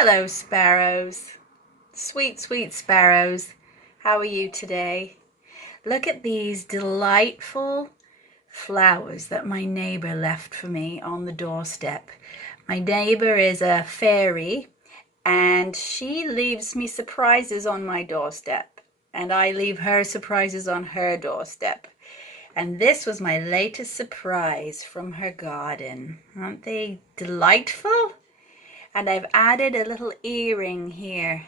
Hello, sparrows. Sweet, sweet sparrows. How are you today? Look at these delightful flowers that my neighbor left for me on the doorstep. My neighbor is a fairy and she leaves me surprises on my doorstep, and I leave her surprises on her doorstep. And this was my latest surprise from her garden. Aren't they delightful? And I've added a little earring here.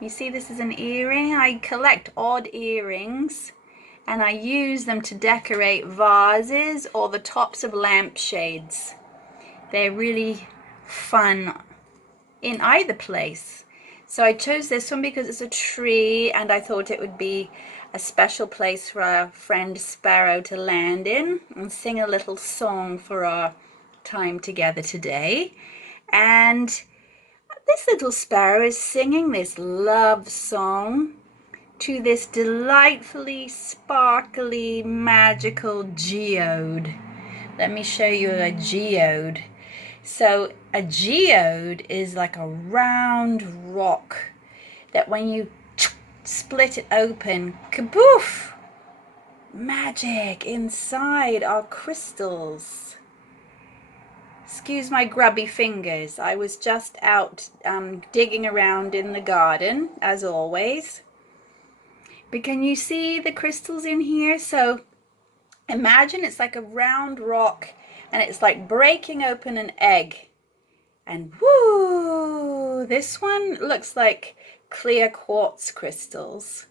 You see this is an earring? I collect odd earrings and I use them to decorate vases or the tops of lampshades. They're really fun in either place. So I chose this one because it's a tree and I thought it would be a special place for our friend Sparrow to land in and sing a little song for our time together today. And this little sparrow is singing this love song to this delightfully sparkly magical geode. Let me show you a geode. So a geode is like a round rock that when you split it open, kaboof, magic, inside are crystals. Excuse my grubby fingers. I was just out digging around in the garden, as always. But can you see the crystals in here? So imagine it's like a round rock and it's like breaking open an egg. And woo! This one looks like clear quartz crystals.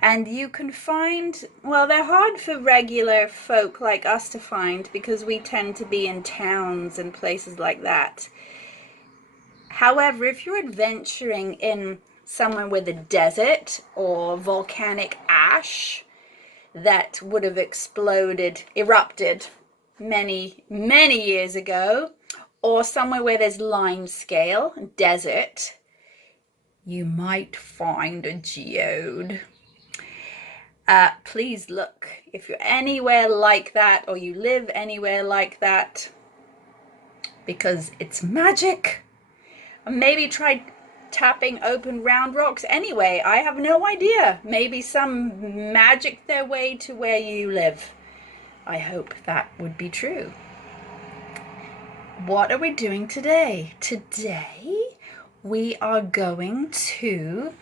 And you can find, well, they're hard for regular folk like us to find because we tend to be in towns and places like that. However, if you're adventuring in somewhere with a desert or volcanic ash that would have erupted many, many years ago, or somewhere where there's limescale, desert, you might find a geode. Please look if you're anywhere like that or you live anywhere like that, because it's magic. And maybe try tapping open round rocks. Anyway, I have no idea. Maybe some magic their way to where you live. I hope that would be true. What are we doing today? Today we are going to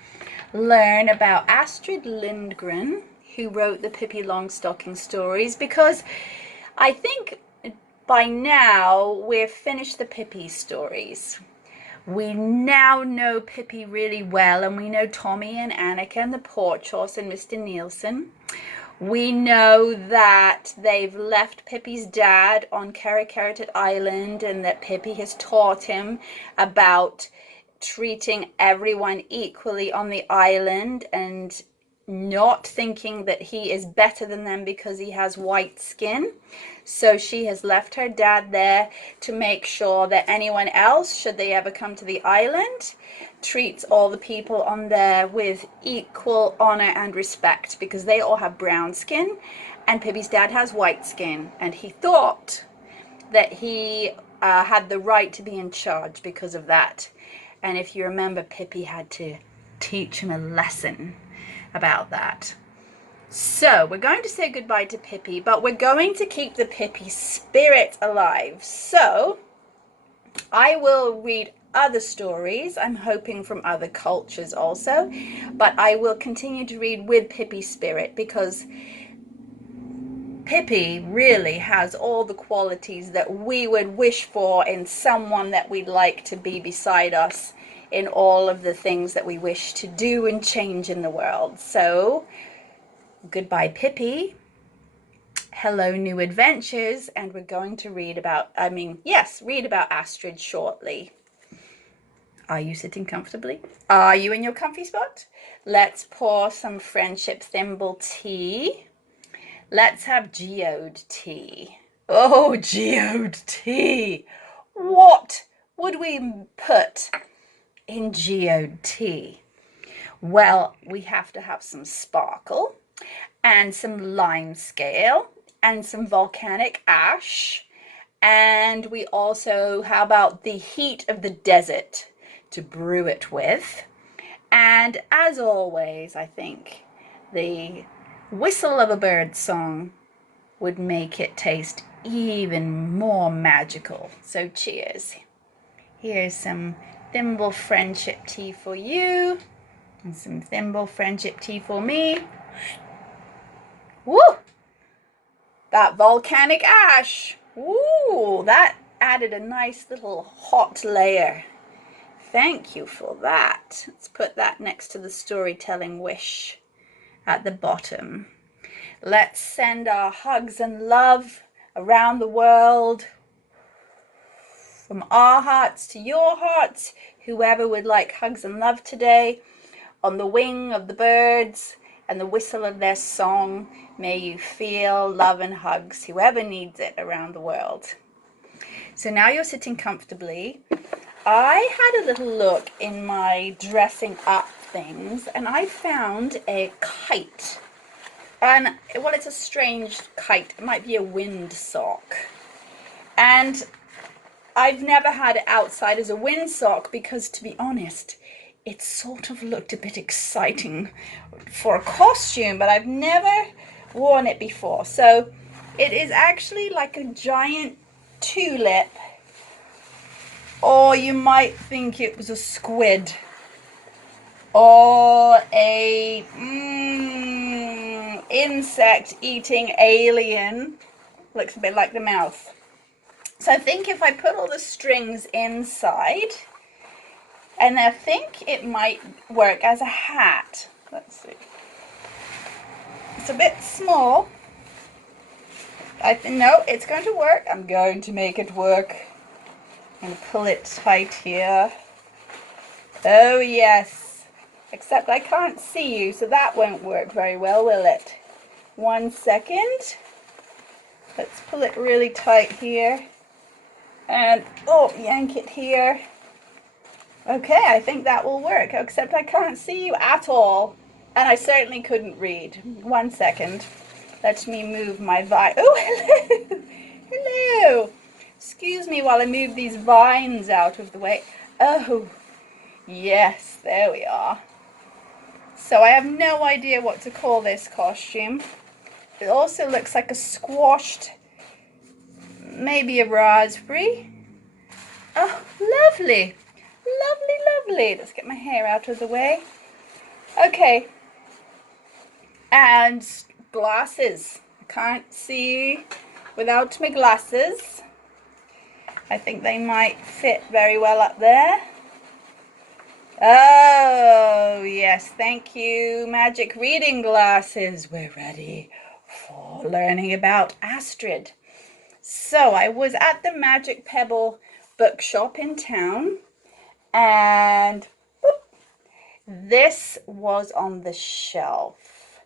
learn about Astrid Lindgren, who wrote the Pippi Longstocking stories, because I think by now we've finished the Pippi stories. We now know Pippi really well, and we know Tommy and Annika and the Porch Horse and Mr. Nielsen. We know that they've left Pippi's dad on Kerikeritet Island and that Pippi has taught him about treating everyone equally on the island and not thinking that he is better than them because he has white skin. So she has left her dad there to make sure that anyone else, should they ever come to the island, treats all the people on there with equal honor and respect, because they all have brown skin and Pippi's dad has white skin, and he thought that he had the right to be in charge because of that. And if you remember, Pippi had to teach him a lesson about that. So we're going to say goodbye to Pippi, but we're going to keep the Pippi spirit alive. So I will read other stories, I'm hoping from other cultures also, but I will continue to read with Pippi spirit, because Pippi really has all the qualities that we would wish for in someone that we'd like to be beside us in all of the things that we wish to do and change in the world. So goodbye, Pippi. Hello, new adventures. And we're going to read about Astrid shortly. Are you sitting comfortably? Are you in your comfy spot? Let's pour some friendship thimble tea. Let's have geode tea. Oh, geode tea. What would we put in geode tea? Well, we have to have some sparkle and some lime scale and some volcanic ash. And we also, how about the heat of the desert to brew it with. And as always, I think the whistle of a bird song would make it taste even more magical. So cheers. Here's some Thimble Friendship tea for you, and some Thimble Friendship tea for me. Woo! That volcanic ash. Woo! That added a nice little hot layer. Thank you for that. Let's put that next to the storytelling wish at the bottom. Let's send our hugs and love around the world, from our hearts to your hearts, whoever would like hugs and love today. On the wing of the birds and the whistle of their song, may you feel love and hugs, whoever needs it around the world. So now you're sitting comfortably. I had a little look in my dressing up things, and I found a kite. And, well, it's a strange kite. It might be a wind sock. And I've never had it outside as a wind sock because, to be honest, it sort of looked a bit exciting for a costume, but I've never worn it before. So it is actually like a giant tulip, or you might think it was a squid, or a insect-eating alien. Looks a bit like the mouth. So I think if I put all the strings inside, and I think it might work as a hat. Let's see. It's a bit small. No, it's going to work. I'm going to make it work. I'm going to pull it tight here. Oh yes. Except I can't see you, so that won't work very well, will it? 1 second. Let's pull it really tight here. And, oh, yank it here. Okay, I think that will work, except I can't see you at all. And I certainly couldn't read. 1 second. Let me move my Oh, hello! Hello! Excuse me while I move these vines out of the way. Oh, yes, there we are. So I have no idea what to call this costume. It also looks like a squashed, maybe a raspberry. Oh, lovely. Lovely, lovely. Let's get my hair out of the way. Okay. And glasses. I can't see without my glasses. I think they might fit very well up there. Oh, yes. Thank you. Magic reading glasses. We're ready for learning about Astrid. So I was at the Magic Pebble bookshop in town, and this was on the shelf.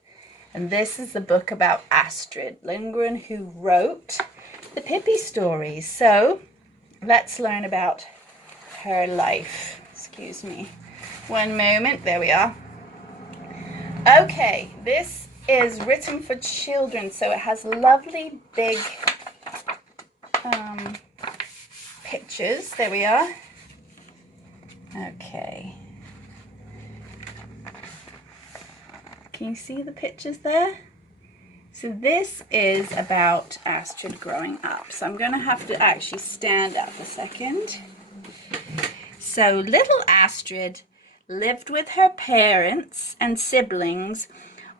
And this is the book about Astrid Lindgren, who wrote the Pippi stories. So let's learn about her life. Excuse me. 1 moment. There we are. Okay, this is written for children, so it has lovely big pictures. There we are. Okay. Can you see the pictures there? So this is about Astrid growing up. So I'm going to have to actually stand up a second. So little Astrid lived with her parents and siblings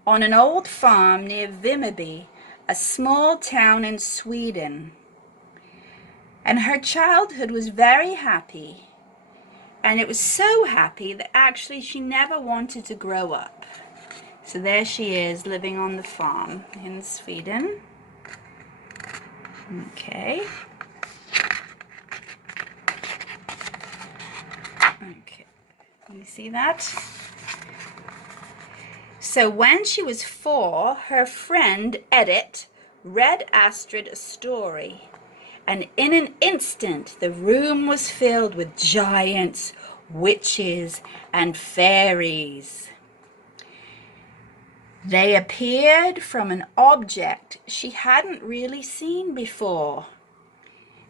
on an old farm near Vimmerby, a small town in Sweden. And her childhood was very happy. And it was so happy that actually she never wanted to grow up. So there she is, living on the farm in Sweden. Okay. Okay. You see that? So when she was 4, her friend Edith read Astrid a story. And in an instant, the room was filled with giants, witches, and fairies. They appeared from an object she hadn't really seen before.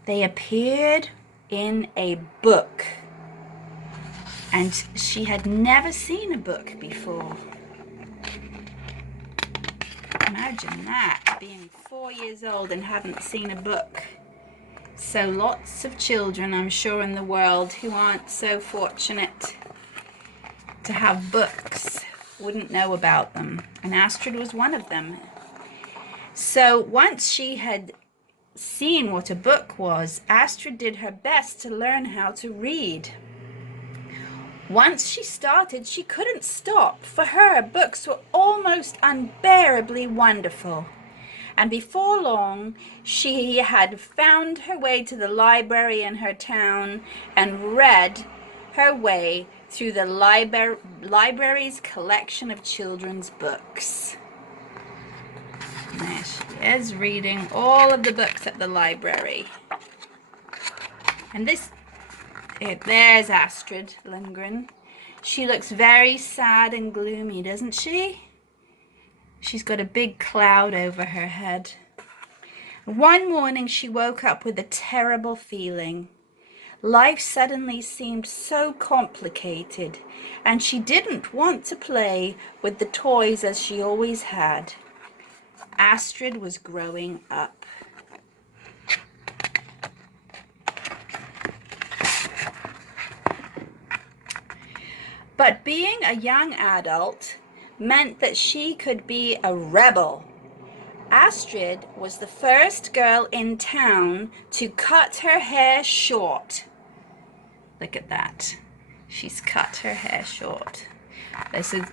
They appeared in a book. And she had never seen a book before. Imagine that, being 4 years old and haven't seen a book. So lots of children, I'm sure, in the world who aren't so fortunate to have books wouldn't know about them. And Astrid was one of them. So once she had seen what a book was, Astrid did her best to learn how to read. Once she started, she couldn't stop. For her, books were almost unbearably wonderful. And before long, she had found her way to the library in her town and read her way through the library's collection of children's books. There she is, reading all of the books at the library. And there's Astrid Lindgren. She looks very sad and gloomy, doesn't she? She's got a big cloud over her head. One morning she woke up with a terrible feeling. Life suddenly seemed so complicated, and she didn't want to play with the toys as she always had. Astrid was growing up. But being a young adult meant that she could be a rebel. Astrid was the first girl in town to cut her hair short. Look at that. She's cut her hair short.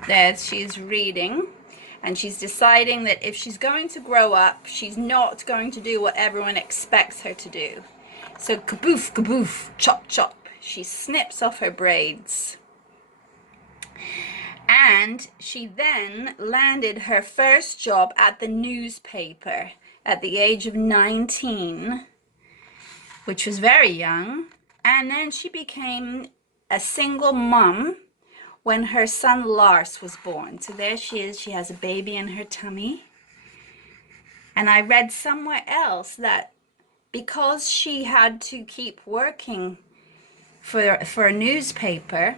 There she's reading, and she's deciding that if she's going to grow up, she's not going to do what everyone expects her to do. So kaboof, kaboof, chop, chop. She snips off her braids. And she then landed her first job at the newspaper at the age of 19, which was very young. And then she became a single mom when her son Lars was born. So there she is. She has a baby in her tummy. And I read somewhere else that because she had to keep working for a newspaper,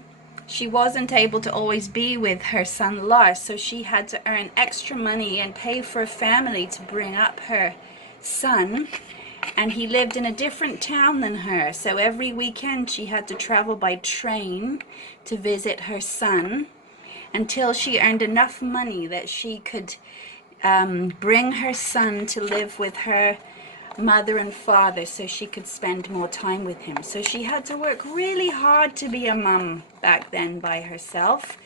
she wasn't able to always be with her son Lars, so she had to earn extra money and pay for a family to bring up her son. And he lived in a different town than her, so every weekend she had to travel by train to visit her son until she earned enough money that she could bring her son to live with her mother and father so she could spend more time with him. So she had to work really hard to be a mum back then by herself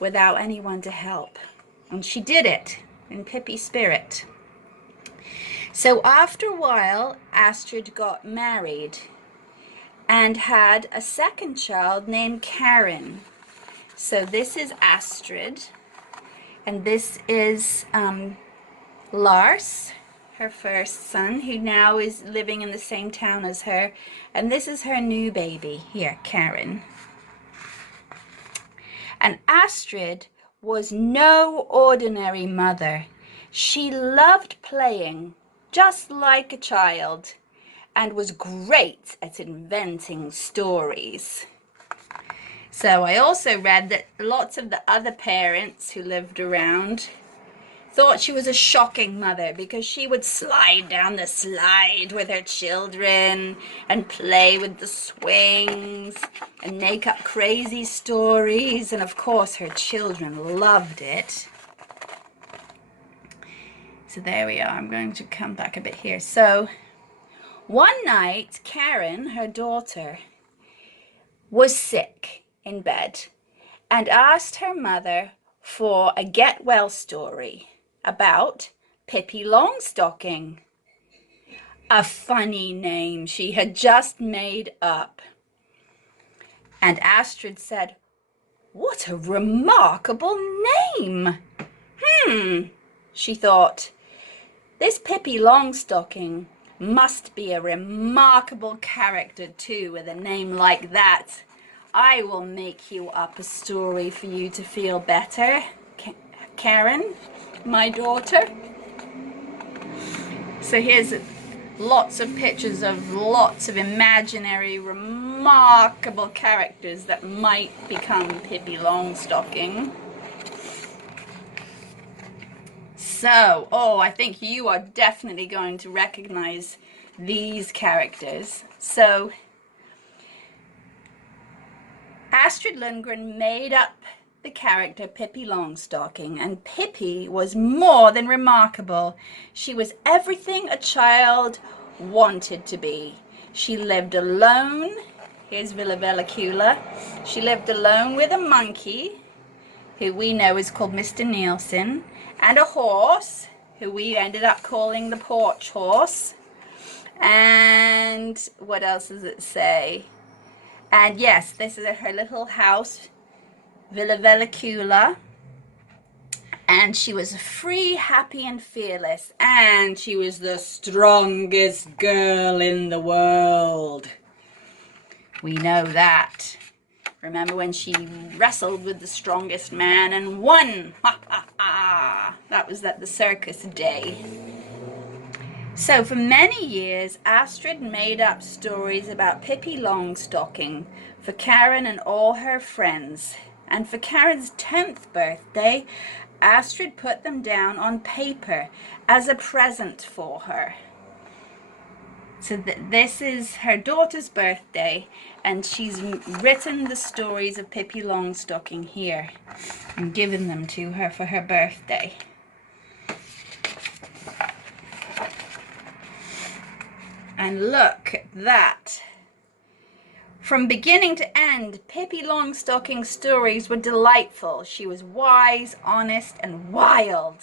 without anyone to help. And she did it in Pippi spirit. So after a while, Astrid got married and had a second child named Karen. So this is Astrid, and this is Lars, her first son, who now is living in the same town as her. And this is her new baby here, Karen. And Astrid was no ordinary mother. She loved playing just like a child and was great at inventing stories. So I also read that lots of the other parents who lived around thought she was a shocking mother because she would slide down the slide with her children and play with the swings and make up crazy stories. And of course her children loved it. So there we are. I'm going to come back a bit here. So one night, Karen, her daughter, was sick in bed and asked her mother for a get well story about Pippi Longstocking, a funny name she had just made up. And Astrid said, "What a remarkable name!" She thought, this Pippi Longstocking must be a remarkable character too, with a name like that. I will make you up a story for you to feel better, Karen, my daughter. So here's lots of pictures of lots of imaginary, remarkable remarkable characters that might become Pippi Longstocking. So, oh, I think you are definitely going to recognize these characters. So, Astrid Lindgren made up the character Pippi Longstocking, and Pippi was more than remarkable. She was everything a child wanted to be. She lived alone. Here's Villa Vellicula. She lived alone with a monkey, who we know is called Mr. Nielsen, and a horse, who we ended up calling the porch horse. And what else does it say? And yes, this is her little house, Villa Vellicula. And she was free, happy, and fearless. And she was the strongest girl in the world. We know that. Remember when she wrestled with the strongest man and won? Ha ha ha! That was at the circus day. So for many years, Astrid made up stories about Pippi Longstocking for Karen and all her friends. And for Karen's 10th birthday, Astrid put them down on paper as a present for her. So this is her daughter's birthday, and she's written the stories of Pippi Longstocking here and given them to her for her birthday. And look at that. From beginning to end, Pippi Longstocking's stories were delightful. She was wise, honest, and wild.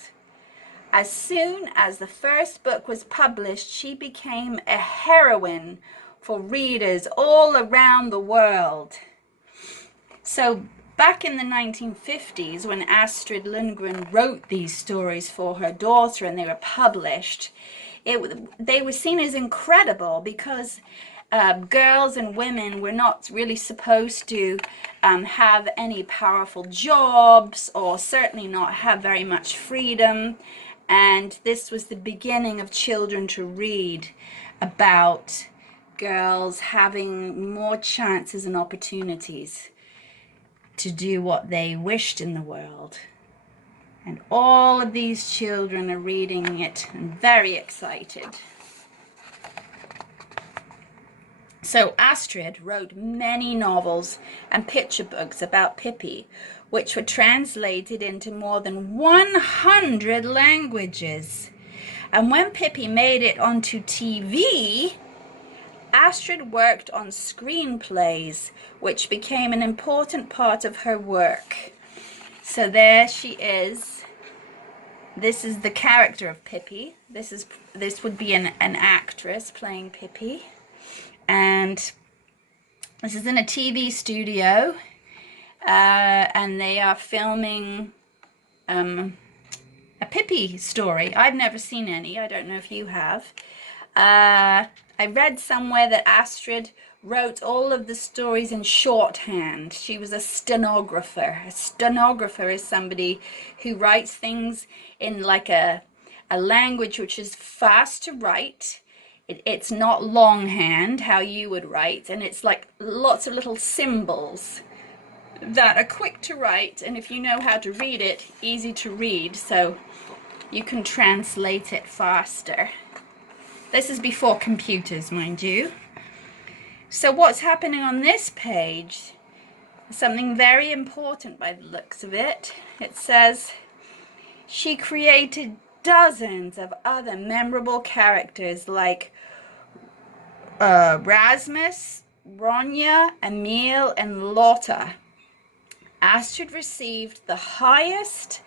As soon as the first book was published, she became a heroine for readers all around the world. So back in the 1950s, when Astrid Lindgren wrote these stories for her daughter and they were published, they were seen as incredible because girls and women were not really supposed to have any powerful jobs, or certainly not have very much freedom. And this was the beginning of children to read about girls having more chances and opportunities to do what they wished in the world. And all of these children are reading it and very excited. So Astrid wrote many novels and picture books about Pippi, which were translated into more than 100 languages. And when Pippi made it onto TV, Astrid worked on screenplays, which became an important part of her work. So there she is. This is the character of Pippi. This would be an actress playing Pippi. And this is in a TV studio. And they are filming a Pippi story. I've never seen any. I don't know if you have. I read somewhere that Astrid wrote all of the stories in shorthand. She was a stenographer. A stenographer is somebody who writes things in like a language which is fast to write. It's not longhand, how you would write, and it's like lots of little symbols that are quick to write, and if you know how to read it, easy to read, so you can translate it faster. This is before computers, mind you. So what's happening on this page is something very important by the looks of it. It says, she created dozens of other memorable characters like Rasmus, Ronja, Emil, and Lotta. Astrid received the highest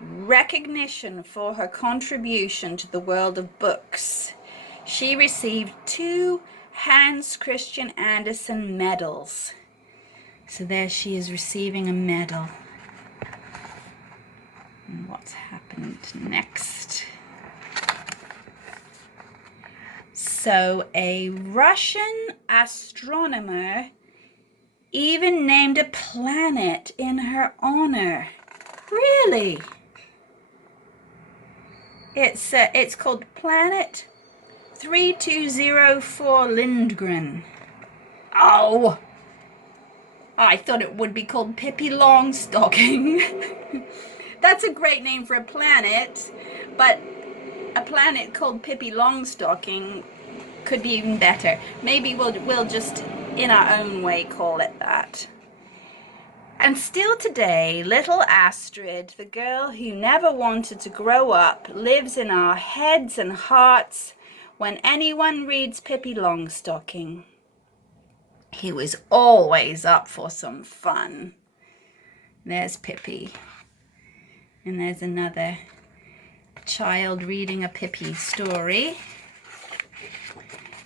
recognition for her contribution to the world of books. She received 2 Hans Christian Andersen medals. So there she is receiving a medal. And what's happened next? So a Russian astronomer even named a planet in her honor. Really? It's called Planet 3204 Lindgren. Oh, I thought it would be called Pippi Longstocking. That's a great name for a planet, but a planet called Pippi Longstocking could be even better. Maybe we'll just, in our own way, call it that. And still today, little Astrid, the girl who never wanted to grow up, lives in our heads and hearts when anyone reads Pippi Longstocking. He was always up for some fun. There's Pippi. And there's another child reading a Pippi story.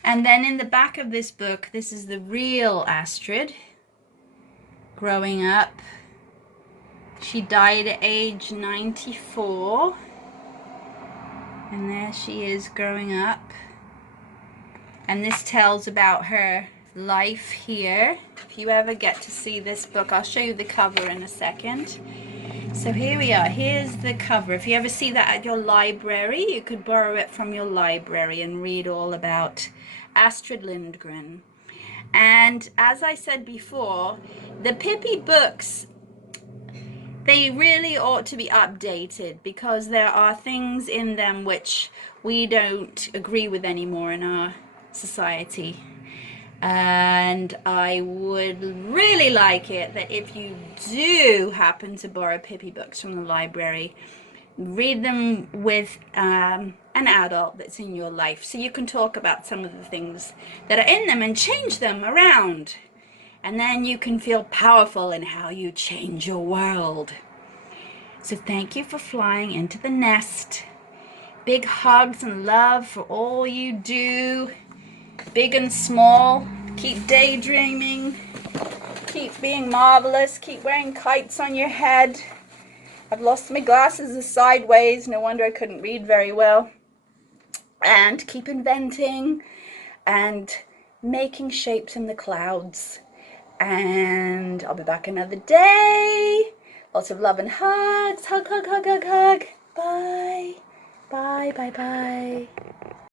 And then in the back of this book, this is the real Astrid growing up. She died at age 94. And there she is growing up. And this tells about her life here. If you ever get to see this book, I'll show you the cover in a second. So here we are. Here's the cover. If you ever see that at your library, you could borrow it from your library and read all about Astrid Lindgren. And as I said before, the Pippi books, they really ought to be updated because there are things in them which we don't agree with anymore in our society. And I would really like it that if you do happen to borrow Pippi books from the library, read them with an adult that's in your life so you can talk about some of the things that are in them and change them around. And then you can feel powerful in how you change your world. So thank you for flying into the nest. Big hugs and love for all you do. Big and small. Keep daydreaming. Keep being marvelous. Keep wearing kites on your head. I've lost my glasses are sideways. No wonder I couldn't read very well. And keep inventing and making shapes in the clouds. And I'll be back another day. Lots of love and hugs. Hug, hug, hug, hug, hug. Bye. Bye, bye, bye.